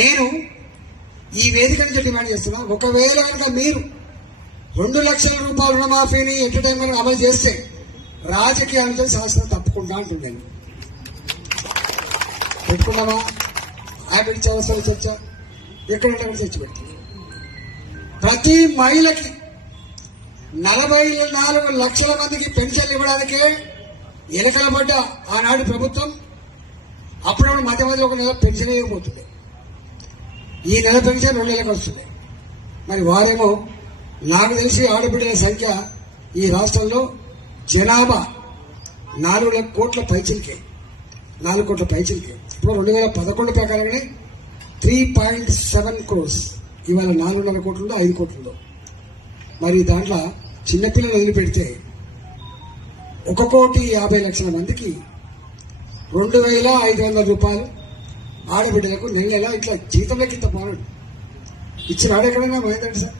నేను ఈ వేదిక నుంచి డిమాండ్ చేస్తున్నా, ఒకవేళ కనుక మీరు 2 లక్షల రూపాయల రుణమాఫీని ఎంటర్టైన్మెంట్ అమలు చేస్తే రాజకీయాలతో శాస్త్రం తప్పుకుంటా అంటున్నాను. పెట్టుకున్నామా? హ్యాబిట్ చర్చ ఎక్కడంటే చర్చ పెడుతుంది. ప్రతి మహిళకి 44 లక్షల మందికి పెన్షన్లు ఇవ్వడానికే ఎలకలబడ్డ ఆనాడు ప్రభుత్వం అప్పుడప్పుడు మధ్య మధ్య ఒక నెల పెన్షన్ ఇవ్వబోతుంది. ఈ నెల పెన్షన్ 2 నెలలకు వస్తుంది. మరి వారేమో నాకు తెలిసి ఆడబిడ్డల సంఖ్య ఈ రాష్ట్రంలో జనాభా 4 కోట్ల పైచిలకే, 4 కోట్ల పైచిలకే. ఇప్పుడు 2011 ప్రకారంగానే 3.7 crores, ఇవాళ 4.5 కోట్లలో 5 కోట్లలో. మరి దాంట్లో చిన్నపిల్లలు వదిలిపెడితే 1,50,00,000 మందికి 2,500 రూపాయలు ఆడబిడ్డలకు నెల ఇట్లా జీతంలోకి ఇంత పోరాడు ఇచ్చిన ఆడెక్కడైనా పోయిందండి సార్.